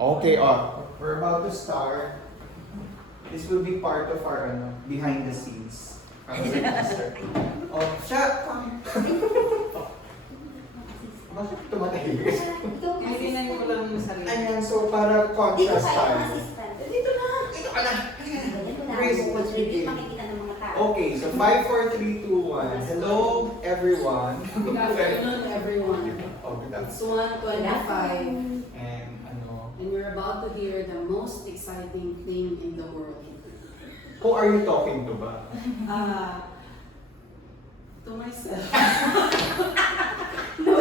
Okay, we're about to start. This will be part of our behind the scenes. Oh, siya! Bakit tumatahimik? Hindi na mo lang yung sarili. Ayan, so para contrast tayo. Dito na. Dito ka na! Dito na. Grace, let's begin. Makikita ng mga tao. Okay, so 5, 4, 3, 2, 1. Hello, everyone. Good afternoon, everyone. Oh, good afternoon. It's 1:25, And and we're about to hear the most exciting thing in the world. who are you talking to ba? To myself. So,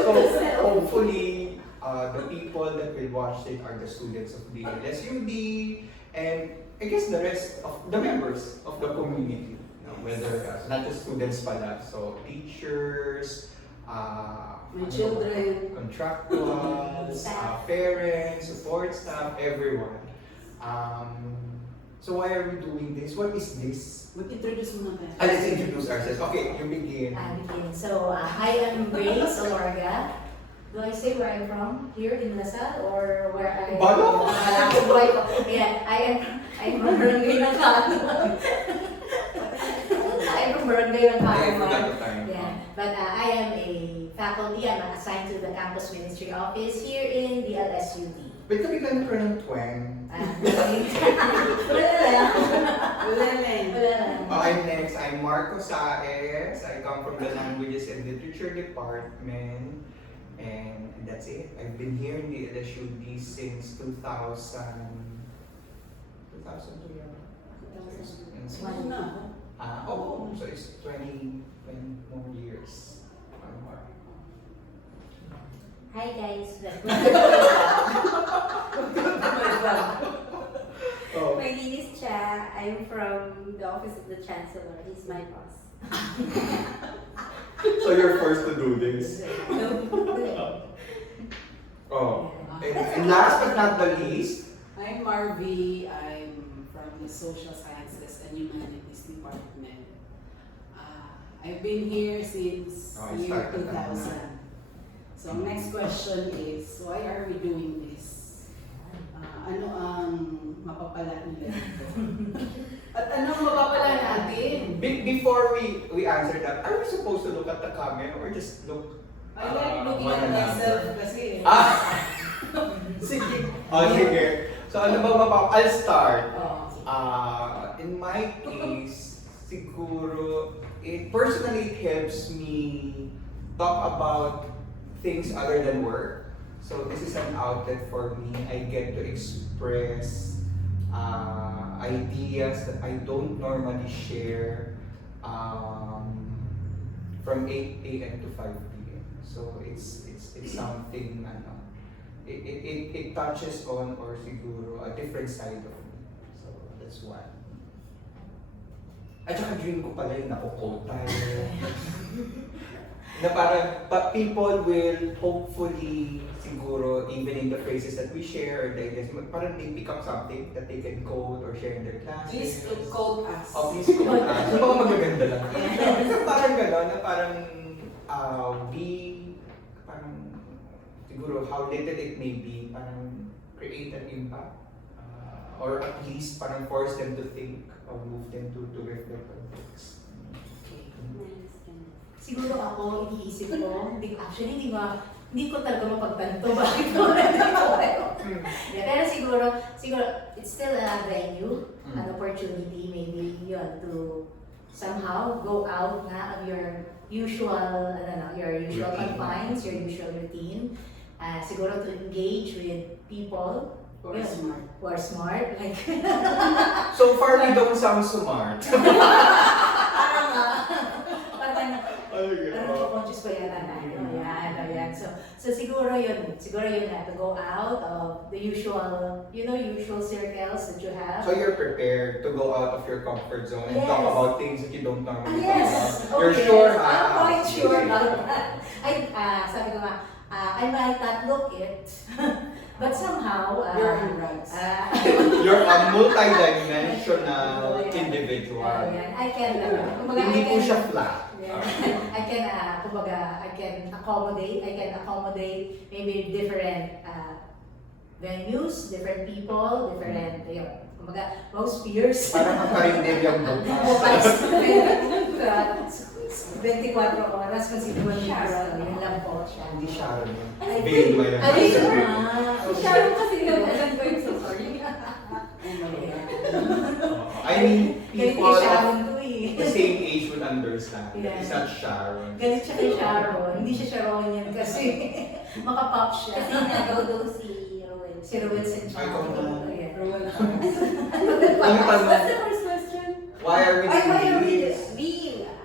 hopefully, the people that will watch it are the students of the LSUD and I guess the rest of the members of the community. Whether, not just students pala, so teachers, My children. contractuals, parents, support staff, everyone. So why are we doing this? What is this? Mag-introduce mo na tayo. Let's introduce ourselves. Okay, you begin. Begin. So, I am Grace Olorga. Do I say where I'm from? Here in Lasal or where I am? Balo! Yeah, I'm from Barangay ng Kaano. I'm from Barangay ng I forgot Kaano. the time. Yeah, but I am a faculty. I'm assigned to the campus ministry office here in the LSUD. Ba't kami ganun ka ng twang? Wala lang. Uleleng. Wala lang. I'm next. I'm Marco Saez. I come from the Languages and Literature Department. And that's it. I've been here in the LSUD since 2000. 2002 yan. Ano na? So it's 20 more years. Or more. Hi guys. Oh. My name is Cha. I'm from the Office of the Chancellor. He's my boss. So you're first to do this. Oh. And last but not the least, I'm Marvy. I'm from the Social Sciences and Humanities Department. I've been here since Oh, I year started that 2000. So next question is, why are we doing this? Ano ang mapapala nila dito? At ano ang mapapala natin? before we answer that, are we supposed to look at the camera or just look? I like looking one at another? myself kasi. Sige. Oh, sige. So ano ba I'll start. Oh. In my case, siguro, personally it helps me talk about things other than work. So this is an outlet for me. I get to express ideas that I don't normally share from 8 a.m. to 5 p.m. So it's something it touches on or siguro a different side of me. So that's why. At saka dream ko pala yung nakukote tayo. Na parang people will hopefully siguro even in the phrases that we share or the ideas, parang they pick up something that they can quote or share in their classes. Please quote us. Oh, please quote us. Yung mga magaganda lang. Parang gano'n na parang parang siguro how little it may be, parang create an impact. Or at least parang force them to think or move them to reflect on things. Siguro ako, iniisip ko, hindi ko talaga mapagtanto bakit ko yeah, pero siguro, it's still a venue, an opportunity maybe yun to somehow go out na of your usual, Routine. confines, your usual routine. Siguro to engage with people Or smart. who are smart, like So far, we don't sound smart. parang conscious pa yata tayo. Ayan. So siguro yun na, to go out of the usual circles that you have. So you're prepared to go out of your comfort zone and Yes. talk about things that you don't normally Yes. talk about. You're Okay. sure, I'm quite sure Okay. about that. Sabi ko nga, I might not look it, but somehow, You're in rights. You're a multi-dimensional individual. Ayan, I can, kumbaga, Hindi po siya flat. Yeah. I can accommodate maybe different venues, different people, different, kumbaga, most peers. Parang ang karindelyang Bukas, bukas. 24 oras kung sino man yung gusto. Yun lang po siya. Hindi Sharon yun. Ay, Bail ba yun? Ay, Si okay. Sharon kasi alam ko yung so sorry. Oh my God. I mean, Galit people kay Sharon of to eh. the same age would understand. Yeah. It's not Sharon. Galit siya kay Sharon. Hindi siya Sharonian kasi makapop siya. Kasi nagaw daw si Rowan. Si Ruel Santiago. Ay, ikaw na. Yeah. Rowan. Ano pa What's the first question? Why are we Why are doing we this?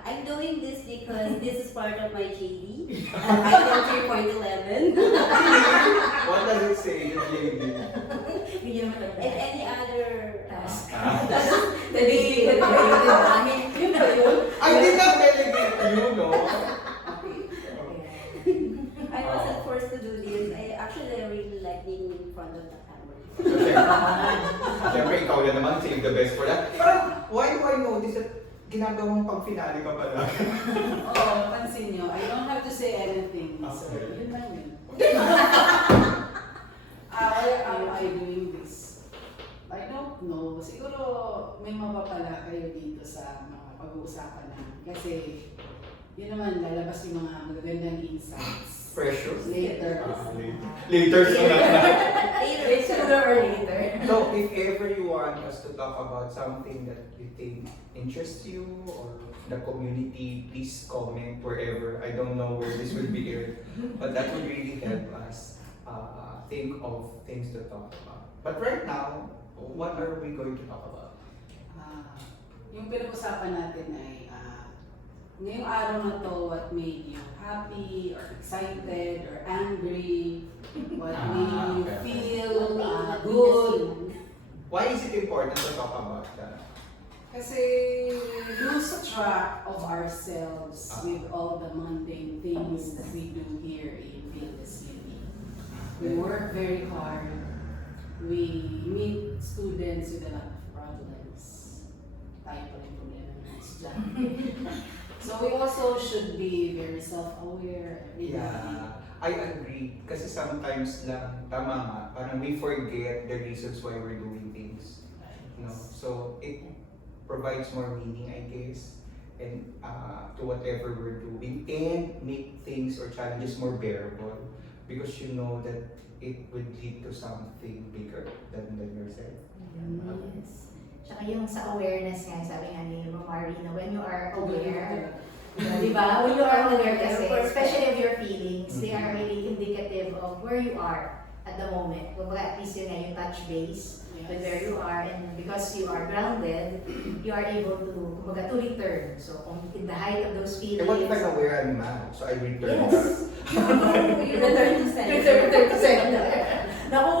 I'm doing this because this is part of my JD. Item 3.11. What does it say, the JD? Hindi niya naman And any other task. Ah. Dedicated to you, di ba? Yun ba yun? I did not delegate to you, no? I wasn't forced to do this. I really like being in front of the camera. Siyempre, ikaw yan naman, save the best for that. Pero, why do I notice that ginagawang pang-finale ka pala? Oo, pansin nyo, I don't have to say anything. So, Okay. yun lang yun. Why am I doing this? I don't know. Siguro may mapapala kayo dito sa mga pag-uusapan namin. Kasi, yun naman, lalabas yung mga magagandang insights. Precious. Later. Later sooner na. Later. Sooner or later. So, if ever you want us to talk about something that you think interests you or the community, please comment wherever. I don't know where this will be aired, but that would really help us think of things to talk about. But right now, what are we going to talk about? Yung pinag-usapan natin ay ngayong araw na to, what made you happy or excited or angry? What made you okay. feel What made you good? Why is it important to talk about that? Kasi lose track of ourselves with all the mundane things that we do here in Vegas City. We work very hard. We meet students with a lot of problems. Tayo pa rin problema ng estudyante. So we also should be very self-aware every day. Yeah, I agree. Kasi sometimes lang, tama nga, parang we forget the reasons why we're doing things. You know? So it provides more meaning, I guess, and to whatever we're doing, and make things or challenges more bearable because you know that it would lead to something bigger than yourself. Yes. Tsaka yung sa awareness nga, sabi nga ni Mama Marina, when you are aware, di ba? When you are aware kasi, especially of your feelings, they are really indicative of where you are at the moment. Kumbaga, at least yun nga, yung touch base with where you are, and because you are grounded, you are able to, kumbaga, to return. So, kung in the height of those And feelings, what if I'm aware I'm mad? So I return yes. You return to sender. Return to sender. Naku,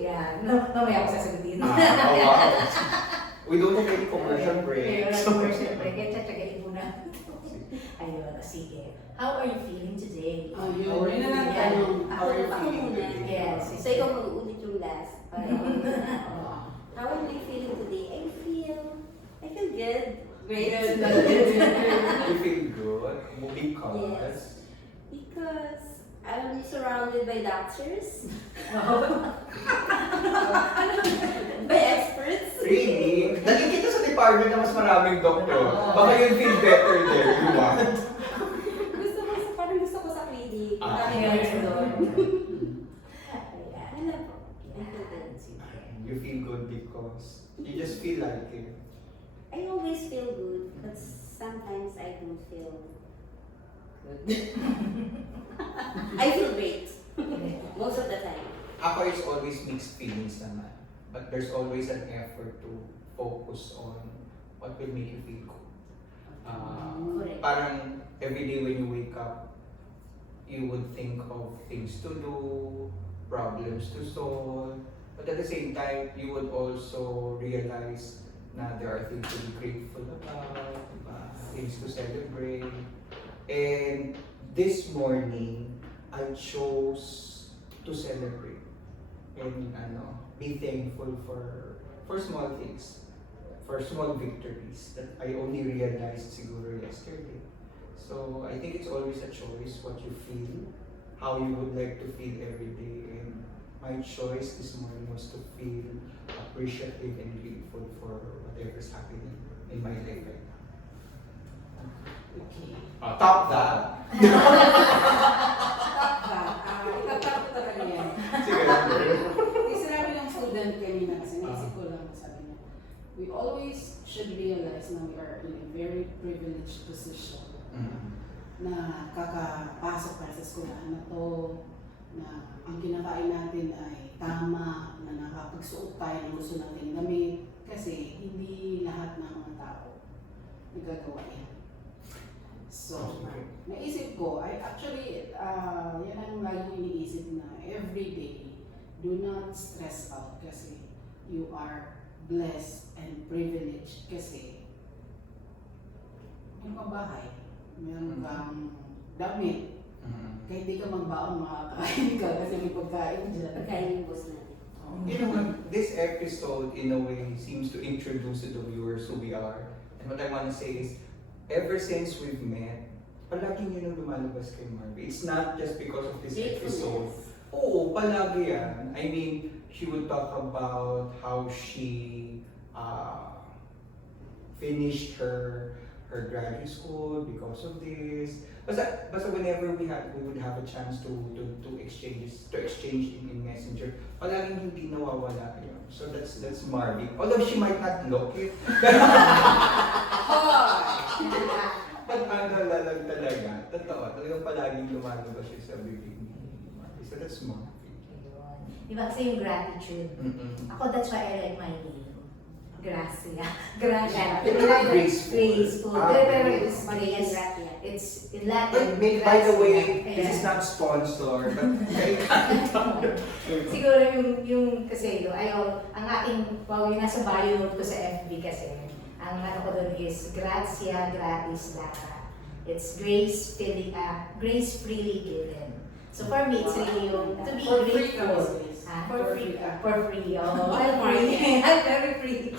yeah, mamaya ako sasagutin. Oh, wow. We don't have any commercial break. Ayun, commercial break. Kaya tsagain muna. Ayun, sige. How are you feeling today? Yun na lang tanong. How are you feeling muna. today? Yes. So ikaw mag-uulit yung last. How am I feeling today? I feel good. Great. You feel good because Yes. Because I'm surrounded by doctors, by experts. really, naging kita sa department na mas maraming doktor. Baka yun feel better there, you want? Parang gusto ko sa clinic. Ah. Maraming nurse doon. Ayan. Ano po? I feel good. You feel good because you just feel like it. I always feel good, but sometimes I don't feel good. I feel great. Most of the time. Ako is always mixed feelings naman. But there's always an effort to focus on what will make you feel good. Correct. Parang every day when you wake up, you would think of things to do, problems to solve. But at the same time, you would also realize na there are things to be grateful about, diba? Things to celebrate. And this morning, I chose to celebrate and be thankful for small things, for small victories that I only realized siguro yesterday. So I think it's always a choice what you feel, how you would like to feel every day, and my choice this morning was to feel appreciative and grateful for whatever's happening in my life right now. Okay. Top that! Itatap ko talaga yan. Sige lang. Kasi sinabi ng student kanina kasi naisip ko lang, sabi niya, we always should realize na we are in a very privileged position na kakapasok tayo sa eskwelahan na to, na ang kinakain natin ay tama, na nakapagsuot tayo ng gusto nating damit, kasi hindi lahat ng mga tao nagagawa yan. So, naisip ko, I actually, yan ang lagi iniisip na everyday, do not stress out kasi you are blessed and privileged kasi meron kang bahay, meron kang damit, kahit di ka magbaon, makakain ka kasi may pagkain dyan. Pagkain yung boss natin. You know what? This episode, in a way, seems to introduce to the viewers who we are. And what I want to say is, ever since we've met, palaging yun ang lumalabas kay Marvy. It's not just because of this episode. Oo, palagi yan. I mean, she would talk about how she finished her graduate school because of this. Basta whenever we would have a chance to exchange in Messenger, palaging hindi nawawala yun. So that's Marvy. Although she might not look it. But ano lang talaga, totoo, talagang palaging lumalabas siya sa bibig ni Marvy. So that's Marvy. Di ba kasi yung gratitude? Ako, that's why I like my name. Gracia. Gracia. It's not graceful. Graceful. Ah, Pero okay. it's grace. Gracia. It's in Latin. By the way, Gracia. this is not sponsored, but Siguro yung kasi ang aking, yung nasa bio note ko sa FB kasi, ang ano ko doon is gratia gratis data. It's grace freely given. So for me, it's really yung to be For free grateful. ka, Grace. Ah, For free ka. For free. Oh, For I'm free. free. I'm very free.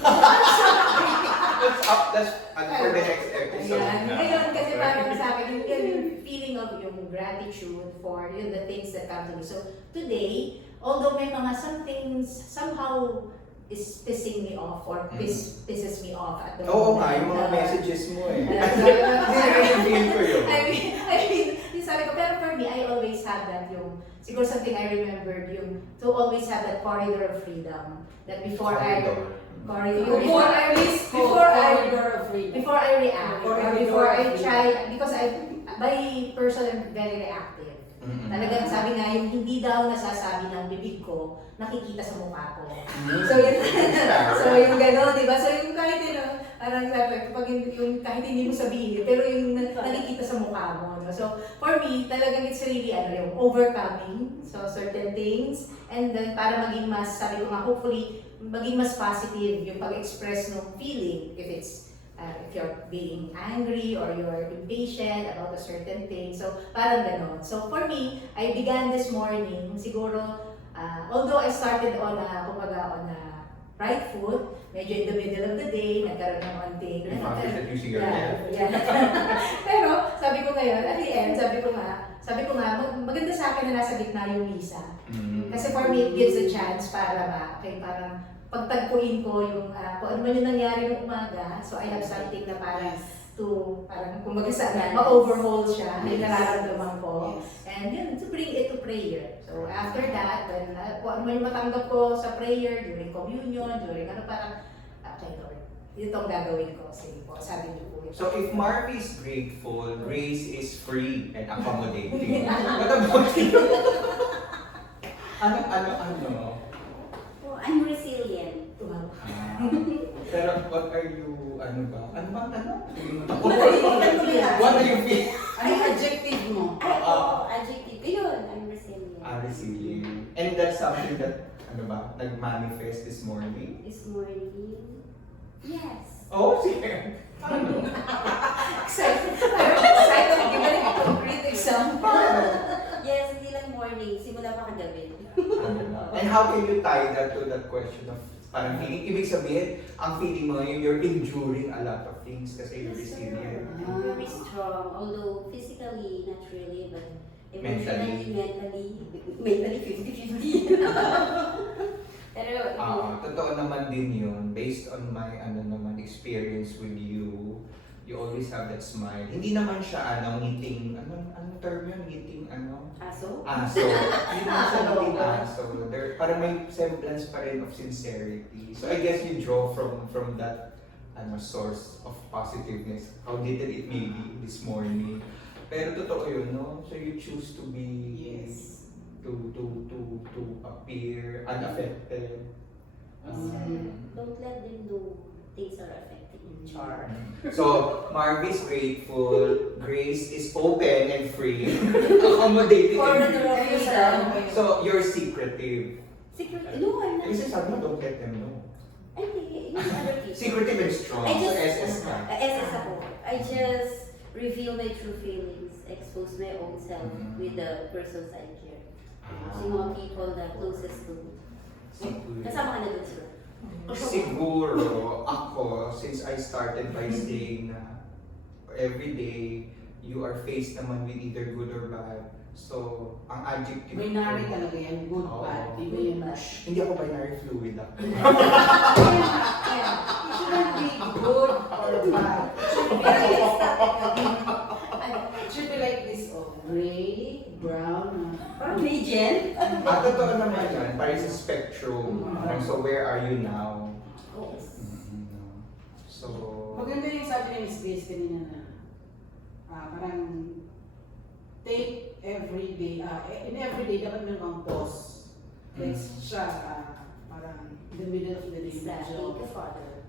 that's for the next episode. Ayan. Ngayon, kasi parang sa akin, yung feeling of yung gratitude for the things that come to me. So, today, although may mga some things somehow is pissing me off or pisses me off at the Oo moment. nga, yung mga messages mo eh. I ko yun. mean, sabi ko, pero for me, I always have that yung, siguro something I remembered, yung to always have that corridor of freedom. That before I react, or before I try, because by person, I'm very reactive. Talagang sabi nga, yung hindi daw nasasabi ng bibig ko, nakikita sa mukha ko. So yung gano'n, di ba? So yung kahit parang sabi, pag yung kahit hindi mo sabihin, pero yung nakikita sa mukha mo. No? So for me, talagang it's really yung overcoming, so certain things, and then para maging mas, sabi ko nga, hopefully, maging mas positive yung pag-express ng feeling, if you're being angry or you're impatient about a certain thing. So, parang ganon. So, for me, I began this morning, siguro, although I started on a right foot, medyo in the middle of the day, nagkaroon ng konting... Yung practice that using your left. Yeah. Pero, sabi ko ngayon, at the end, sabi ko nga, maganda sa akin na nasa gitna yung misa. Kasi for me, it gives a chance para parang pagtagpuin ko yung kung ano man yung nangyari ng umaga, so I have something na parang kumbaga ma-overhaul siya, yung nararamdaman ko. And yun, to bring it to prayer. So after that, when kung ano man yung matanggap ko sa prayer, during communion, during parang, okay Lord, ito ang gagawin ko. Sige po, sabi niyo po. So if Marvy is grateful, Grace is free and accommodating. What about you? Ano? Oh, I'm resilient. Wow. Pero what are you, ano ba? Ano bang tanong? What are you feeling? Ano adjective mo? Adjective. Ayun, I'm resilient. Resilient. And that's something that, nag-manifest this morning? This morning, yes. Oh, sige. Ano? Excited. Give me a concrete example. Yes, hindi lang morning, simula pa kagabi. And how can you tie that to that question of parang feeling? Ibig sabihin, ang feeling mo ngayon, you're enduring a lot of things kasi you're Yes, sir. resilient. I'm very strong, although physically, not really, but Emotionally, mentally 50-50. Pero, Totoo naman din yun. Based on my experience with you, you always have that smile. Hindi naman siya ngiting, anong term yun? Ngiting aso? aso. Hindi naman siya ngiting aso. Parang may semblance pa rin of sincerity. So I guess you draw from that source of positiveness. How little it may be this morning. Pero totoo yun, no? So you choose to be, Yes. to appear unaffected. Don't let them do things are affecting you. Char. So, Marv is grateful, Grace is open and free, accommodating For and the free. refusal. So, you're secretive. Secret, no, I'm not. Kasi sabi mo, don't let them know. I think yung other people. Secretive and strong. I So, just, SS ka. SS ako. I just reveal my true feelings, expose my own self with the persons I care. So yung mga people na closest to me. Kasama ka na dun sila. Siguro, ako, since I started by saying na every day, you are faced naman with either good or bad. So, ang adjective Binary talaga yan, good, Oo. bad, di ba yung mush? Hindi ako binary fluid ako. It shouldn't be good or bad. It should be like this, gray, brown, Region? Totoo naman yan, parang sa spectrum. Parang, so, where are you now? Yes. So, Maganda yung sabi ni Miss Grace kanina na parang take every day, in every day dapat meron kang pause. Like siya, parang in the middle of the day,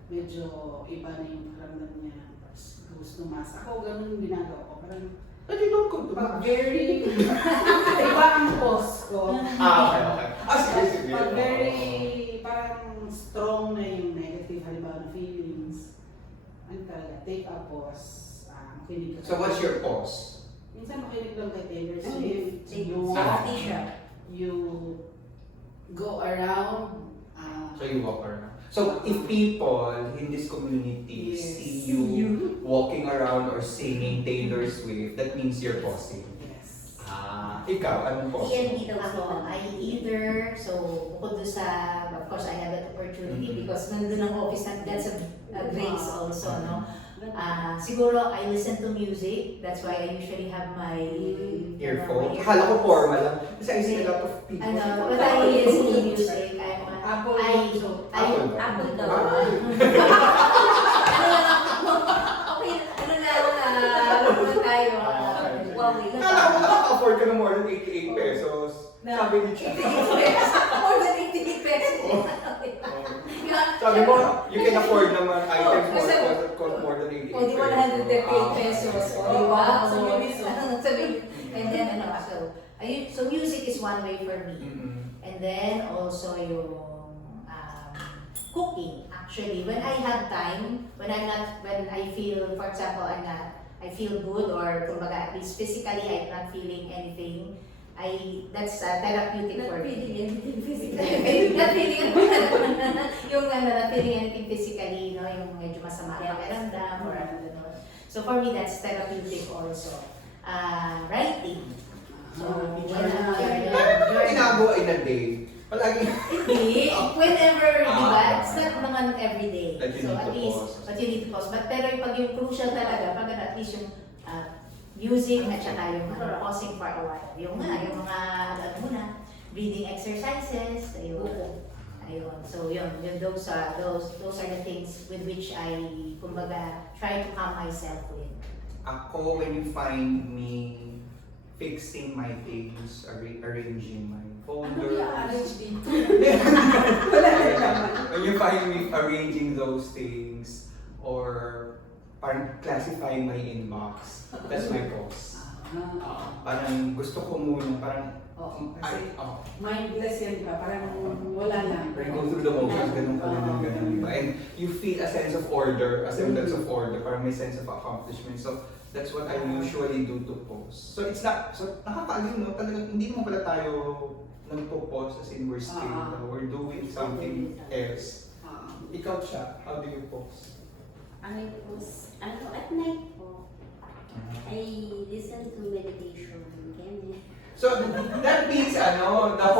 medyo iba na yung paramdam niya. Tapos gusto mas. Ako ganun yung ginagawa ko. Parang but you don't go to pag mass. very, iba ang pause ko. Okay. Sige. Pag very, parang strong na yung negative, halimbawa na feelings, ano talaga, take a pause. Makinig ka. So, what's your pause? Minsan makinig lang kay Taylor Swift. You, you go around. So, you walk around. So, if people in this community Yes. see you walking around or singing Taylor Swift, that means you're pausing. Yes. Ikaw, anong pause? TNB daw ako. I either, so bukod doon sa, of course I have that opportunity because nandun ang office na, that's a grace also, no? Siguro I listen to music, that's why I usually have my Earphone? my Akala ko earphones. formal lang. Kasi I see a lot of people. But I listen to music. Apple. Apple daw. Ano tayo? Wow, Akala ko makaka-afford ka ng more than 88 pesos. Sabi ni Chia. More than 88 pesos. Sabi mo, you can afford naman items that cost more than 88 O di 138 pesos. O di ba? Sa unit, And then so music is one way for me. And then also yung cooking. Actually, when I have time, when I feel, for example, I feel good or kumbaga at least physically I'm not feeling anything, that's therapeutic for me. Not feeling not feeling anything physically, yung medyo masama ang pakiramdam or ano. So for me, that's therapeutic also. Writing. So, Paano mo ginagawa in a day? Palagi. hindi. Whenever, di ba? It's not naman everyday. Like you So need at to least, pause. but you need to pause. But pero pag yung crucial talaga, pag at least yung music at saka yung pausing for a while. Yung mga muna, breathing exercises, ayun. So yun, those are the things with which I, kumbaga, try to calm myself with. Ako, when you find me fixing my things, arranging my folders. When you find me arranging those things, or parang classifying my inbox, that's my pause. Parang gusto ko muna, parang Kasi mindless yan pa, parang wala lang. Parang go through the motions, ganun pa rin, diba? And you feel a sense of order, a semblance of order, parang may sense of accomplishment. So, that's what I usually do to post. So, it's not, so nakakaaliw, no? Talagang hindi mo pala tayo nagpo-post as in we're still, we're doing something else. Ikaw siya, how do you post? At night po. I listen to meditation. Ganyan. So that means ano, the Masaya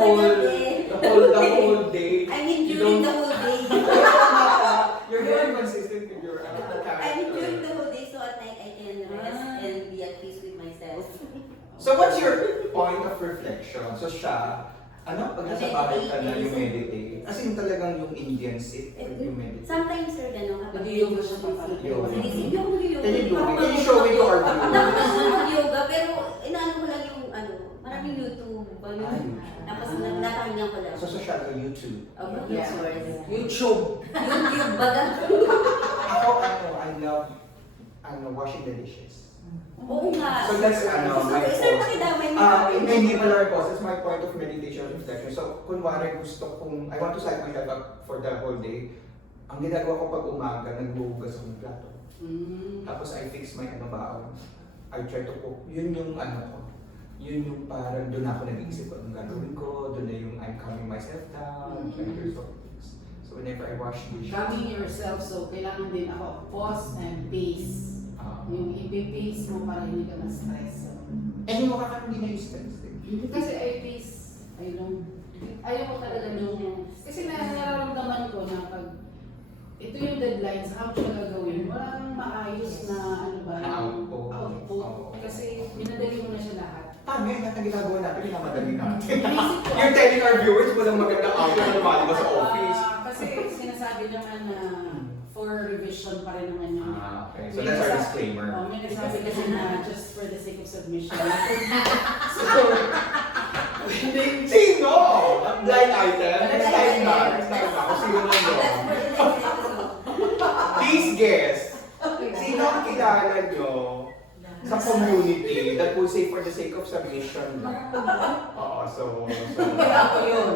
whole day. I mean, you during don't- the whole day. You're very consistent with your I mean, during character. the whole day, so at night I can rest and be at peace with myself. So what's your point of reflection? So siya, ano, pag nasa bahay ka na, you meditate. As in talagang yung Indian sit, you meditate. Sometimes, sir, gano'n, kapag Nag-yoga siya pa pala. Yoga. Hindi ako mag-yoga. Can you do it? Ako Can you show it to our Ako viewers? mag-yoga, pero inaano ko lang yung maraming YouTube. YouTube. Tapos napahingan ko lang. So siya sa YouTube. Yeah. YouTube! YouTube baga. Ako, I love washing the dishes. Oo nga. So that's my Sir, pause. pakidamay mo. Hindi pala our pause. That's my point of meditation and reflection. So, kunwari gusto kong, I want to psych myself up for the whole day. Ang ginagawa ko pag umaga, nagbuhugas ako ng plato. Tapos I fix my baon. I try to cook. Yun yung ko. Yun yung parang doon ako nag-iisip ko anong gagawin ko. Doon na yung I'm calming myself down. Trying to resolve things. So whenever I wash dishes. Calming yourself, so kailangan din ako pause and pace. Yung ipi-pace mo para hindi ka ma-stress. So. Hindi mo kakang hindi na-stress din. Kasi I pace, ayaw ko talaga nung, kasi nararamdaman ko na pag ito yung deadlines, how siya gagawin, walang maayos na Output. output. Kasi minadali mo na siya lahat. Tama yan, ang ginagawa natin, pinamadali natin. Inisip ko, You're telling our viewers, walang magandang output na lumalabas sa office. Kasi sinasabi naman na for revision pa rin naman yun. Okay. So that's our disclaimer. May nagsabi kasi na just for the sake of submission. So, hindi. Sino? Blind item? Next time na. Next time na. Kung sino na That's yun. for the next episode. Please guess. Sino ang kilala nyo sa community that will say for the sake of submission lang? Oo, so... Kaya ako yun.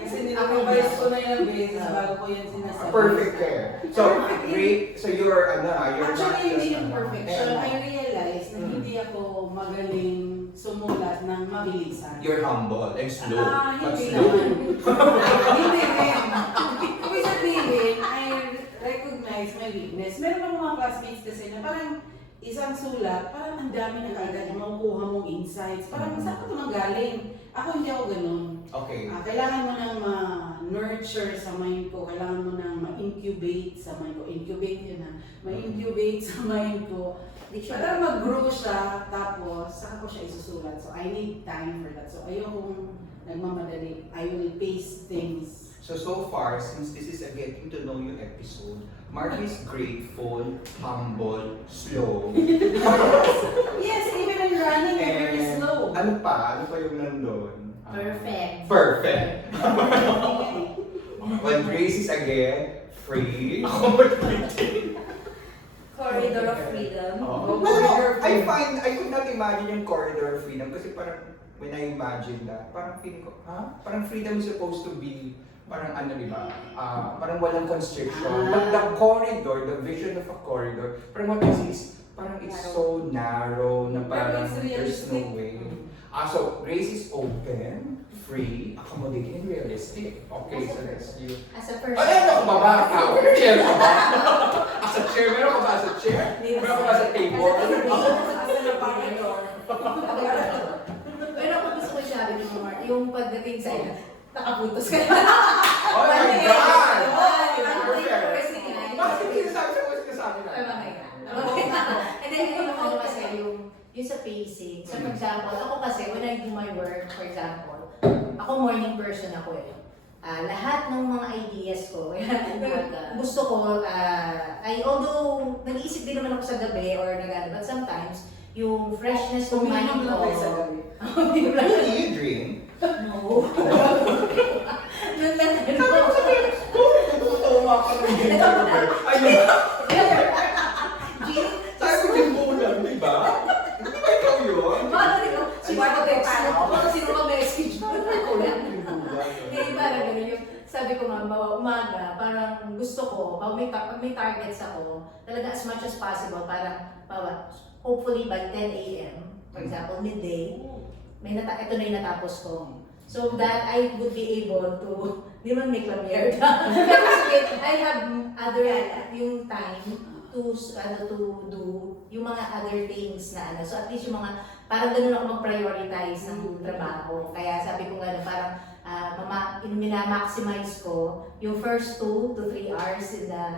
Kasi nilaprovise ko na yung basis bago ko yan sinasabi. Perfect care. So, great. So you're not Actually, hindi just, yung perfection. eh, I realized na hindi ako magaling sumulat ng mabilisan. You're humble and slow. But Hindi slow. naman. Hindi rin. Ibig sabihin, I recognize my weakness. Meron ako mga classmates kasi na parang isang sulat, parang ang dami na kagad yung makukuha mong insights. Parang saan ko ito manggaling? Ako hindi ako ganun. Okay. Kailangan mo nang ma-nurture sa mind ko. Kailangan mo nang ma-incubate sa mind ko. Incubate yun ha. Ma-incubate sa mind ko. Para mag-grow siya, tapos saka ko siya isusulat. So I need time for that. So ayokong nagmamadali. I will pace things. So far, since this is a getting to know you episode, Mark is grateful, humble, slow. Yes, even in running, I'm very And slow. ano pa? Ano pa yung nandun? Perfect. Perfect. Well, Grace is again free. Accommodating. Corridor of freedom. Oh. Well, I could not imagine yung corridor of freedom kasi parang when I imagine that, parang feeling ko, parang freedom is supposed to be parang di ba? Parang walang constriction. But the corridor, the vision of a corridor, parang what I see is parang it's so narrow na parang Pero it's there's no realistic. way. So Grace is open, free, accommodating, and realistic. Okay, so that's you. As a person. Ano ako ba? Chair ka ba? As a chair? Meron ka ba as a chair? Meron ka ba sa table? Pero ako gusto ko sabi ni Mark, yung pagdating sa nakaputos ka. Oh my God! Kasi Bakit sinasabi sa mga sinasabi na? And then yung ano kasi yung sa pacing. So for example, ako kasi when I do my work, for example, ako morning person ako eh. Lahat ng mga ideas ko, gusto ko, although nag-iisip din naman ako sa gabi or but sometimes, yung freshness ng mind ko. Do you drink? No. Yun lang. Totoo ka ng gin. Ayun. Sabi ko gin bulan, di ba? Hindi ba ikaw yun? Paano rin ako? Sino ka message? Hindi, parang gano'n yung sabi ko nga, umaga, parang gusto ko, pag may targets ako, talaga as much as possible, parang, hopefully by 10 a.m., for example, midday, ito na yung natapos ko. So that I would be able to, di man may clamierda. I have other, yung time to to do yung mga other things na ano. So at least yung mga, parang ganun ako mag-prioritize ng trabaho. Kaya sabi ko gano'n, parang minamaximize ko yung first 2 to 3 hours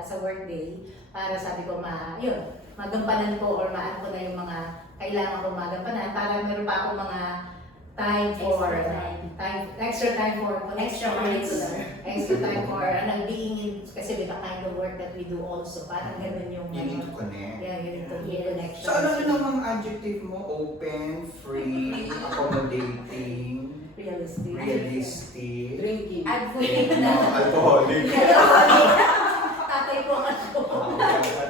sa workday para sabi ko magampanan ko or maano ko na yung mga kailangan ko magampanan para meron pa akong mga time for extra time for extra time for being in kasi with the kind of work that we do also parang ganun yung You need to connect. yeah, you need to make connection. So ano namang adjective mo? Open, free, accommodating, realistic, Drinking. Advocate na. alcoholic. Tatay ko ako.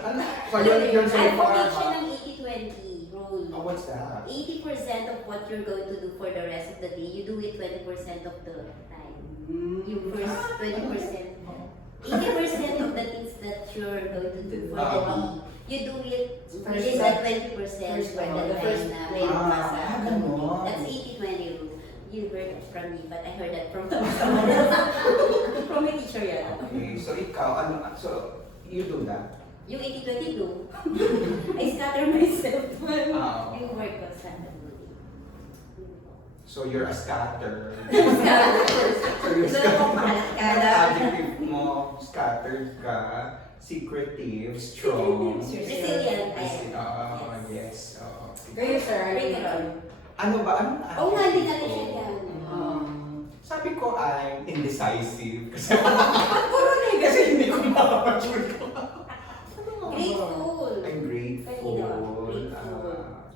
Ano? So yun so far. Advocate siya ng 80-20 rule. Oh, what's that? 80% of what you're going to do for the rest of the day, you do it 20% of the time. You first 20%. 80% of the things that you're going to do for the day, you do it within that 20% for the time na mayroon ka sa ganon. That's 80-20 rule. You heard it from me, but I heard that from someone else. From a teacher yan. Okay, so ikaw, so you do that? Yung 80-20 do, I scatter myself when Ah. yung work was standard. So you're a scatter. So Ito you're na pong maalat ka na. adjective mo, scattered ka, secretive, strong. Resilient. Yes. Kayo, sir, ano Break yun? it. Ano ba? Ano Oo nga, hindi natin siya yan. Sabi ko I'm indecisive. Kasi hindi ko makapag-choose ko. Grateful. I'm grateful. Grateful.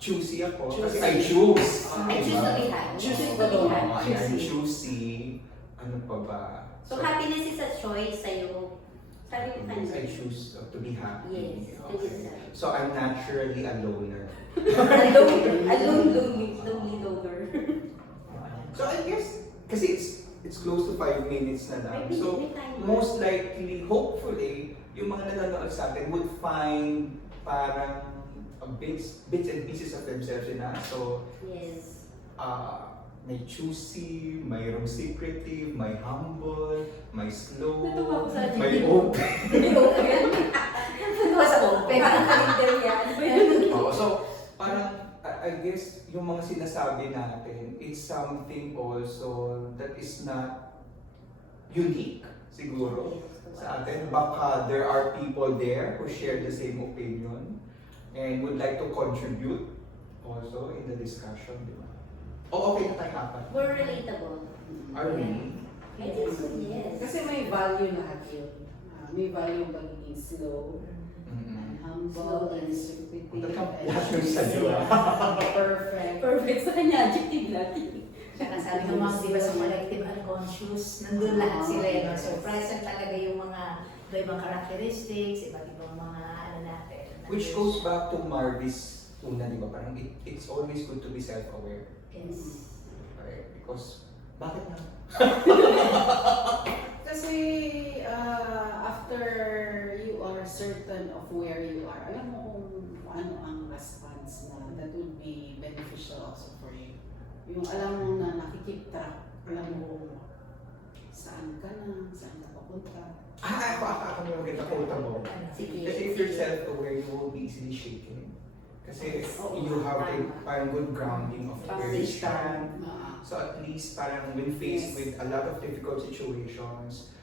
Choosy ako. Kasi Choosy. I choose. I choose to be happy. Choosy to be happy. I'm choosy. Ano pa ba? So happiness is a choice sa'yo. Sabi ko Yes, I kanina. choose to be happy. Yes, to be Okay. happy. So I'm naturally a loner. Lonely lover. So I guess, kasi it's close to 5 minutes na lang. So most likely, hopefully, yung mga nanonood sa atin would find parang bits and pieces of themselves in us. So, Yes. may choosy, mayroong secretive, may humble, may slow, Natuwa ko sa may adjective. open. Ano sa open? Parang karinter yan. Oo, so, parang, I guess, yung mga sinasabi natin, it's something also that is not unique, siguro, sa atin. Baka there are people there who share the same opinion and would like to contribute also in the discussion, di ba? Oh, okay na tayo apat. We're relatable. Are we? I think so, yes. Kasi may value lahat yun. May value yung pagiging slow, Mm-mm. humble, and secretive, Lahat yung sa'yo, perfect. Perfect sa kanya, adjective natin. Tsaka sabi ng mga, di ba sa collective unconscious, nandun lahat sila yun. So present talaga yung mga iba-ibang characteristics, iba't-ibang mga ano natin. Which goes back to Marvis una, di ba? Parang it's always good to be self-aware. Yes. Right? Because, bakit na? Kasi after you are certain of where you are, alam mo kung ano ang response na that would be beneficial also for you. Yung alam mo na nakikip track, alam mo kung saan ka na, saan ka papunta. Ako yung maganda quote mo. Sige. Kasi if you're self-aware, you won't be easily shaken. Kasi Oo, you have a tama. parang good grounding of where you stand. Ah, So at least parang when faced Yes. with a lot of difficult situations,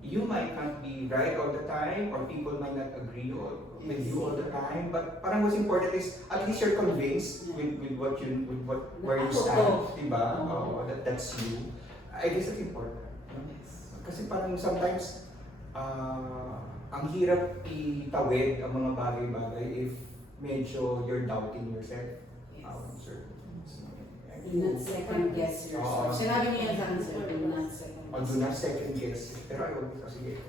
you might not be right all the time or people might not agree with you all the time, but parang what's important is at least you're convinced with where you Ako stand, to. diba? Oo. That's you. I guess that's important. yes. Kasi parang sometimes ang hirap itawid ang mga bagay-bagay if medyo you're doubting yourself. Yes. Certain things. Do not second guess yourself. Oo. Sinabi niya yan sa akin, sir, do not second O do not second guess. Pero ayaw ko sige.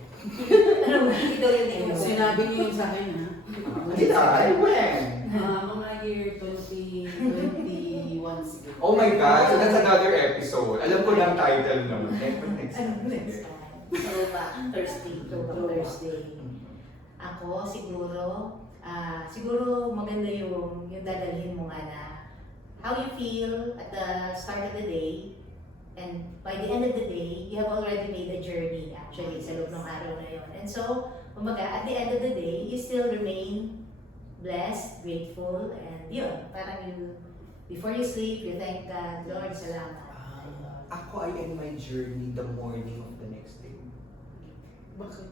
Ano, hindi daw yun guess. yung Sinabi niya yun sa akin, ha? Hindi tayo, when? Mga year 2021 siguro. Oh my God, so that's another episode. Alam ko lang title naman. Next Ano time. next Sige. time? Throwback Thursday. Thursday. Ako siguro maganda yung dadalhin mo nga na how you feel at the start of the day And by the end of the day, you have already made a journey actually sa loob ng araw na yun. And so, kumbaga, at the end of the day, you still remain blessed, grateful, and yun, parang you, before you sleep, you thank God, Lord, salamat. Ako, I end my journey the morning of the next day. Bakit?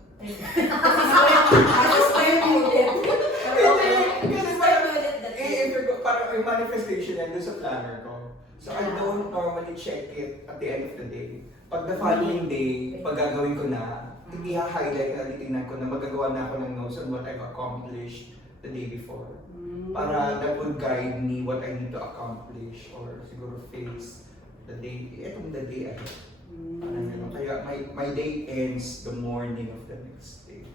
Tapos tayo ulit. Kasi parang yung manifestation yan doon sa planner ko. So I don't normally check it at the end of the day. Pag the following day, pag gagawin ko na, i-highlight na, titignan ko na magagawa na ako ng notes on what I've accomplished the day before. Para that would guide me what I need to accomplish or siguro face the day, etong the day ahead. Parang gano'n. Kaya my day ends the morning of the next day.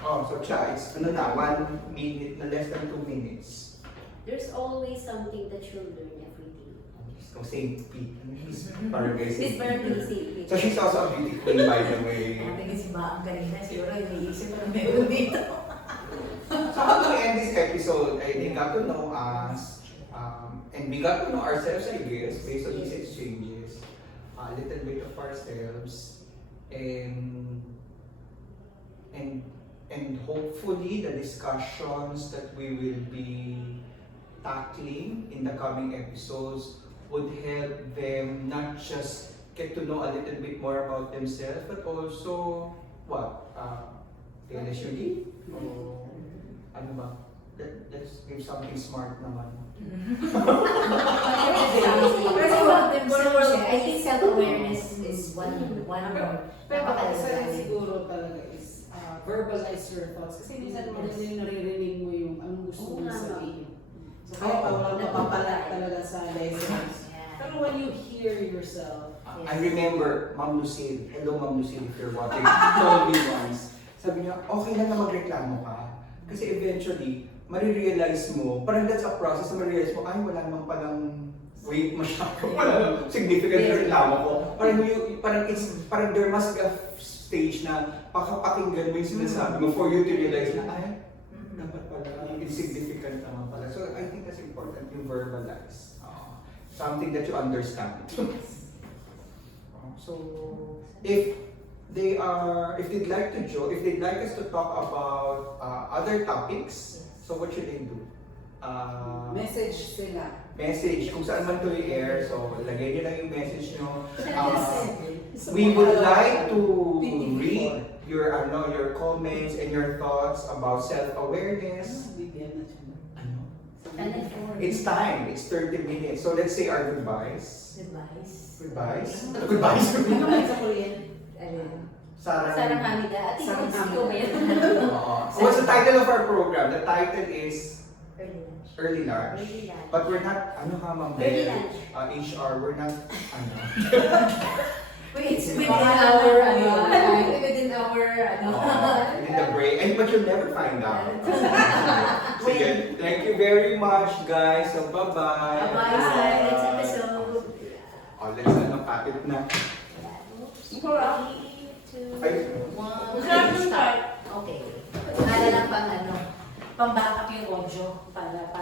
Oh, so Cha, it's ano na, 1 minute na less than 2 minutes. There's always something that you'll learn every day. So Saint Pete, he's paradise. This birthday is So she's also a beauty queen by the way. Tingin si Baang kanina, siguro iniisip na meron dito. So how do we end this episode? I think got to know us, and we got to know ourselves, I guess, based on these exchanges. A little bit of ourselves, and hopefully the discussions that we will be tackling in the coming episodes would help them not just get to know a little bit more about themselves, but also what? LSUD? O ano ba? Let's give something smart naman. Kasi about themselves, I think self-awareness is one more. Pero isa rin siguro talaga is verbalize your thoughts. Kasi minsan mo din naririnig mo yung anong gusto mo sabihin. So kaya walang mapapala talaga sa lessons. Pero when you hear yourself, I remember Ma'am Lucille, hello Ma'am Lucille if you're watching, told me once, sabi niya, okay lang na magreklamo ka. Kasi eventually, marirealize mo, parang that's a process na marirealize mo, ay wala namang palang weight masyado, wala namang significant yung reklamo ko. Parang there must be a stage na pakapakinggan mo yung sinasabi mo for you to realize na, ay, dapat pala, insignificant naman pala. So I think that's important, yung verbalize. Something that you understand. So, if they'd like to join, if they'd like us to talk about other topics, so what should they do? message sila. Message, kung saan man to i-air, so lagay niyo lang yung message nyo. We would like to read your comments and your thoughts about self-awareness. Bigyan na siya. It's time, it's 30 minutes. So let's say our goodbyes. Goodbyes. Goodbyes. Ano ba sa Korean? Sarang Hamida. At Sarang tingin ko ba yun? What's the title of our program? The title is Early Lunch. Early lunch. But we're not, ano ha ma'am? Early lunch. HR, we're not, ano. It's within our, within Within the break. And but you'll never find out. Sige, thank you very much guys. So bye-bye. Bye-bye sa next episode. Oh, let's kapit na. 3, 2, 1, start. Okay. Nala lang pang pang-backup yung audio.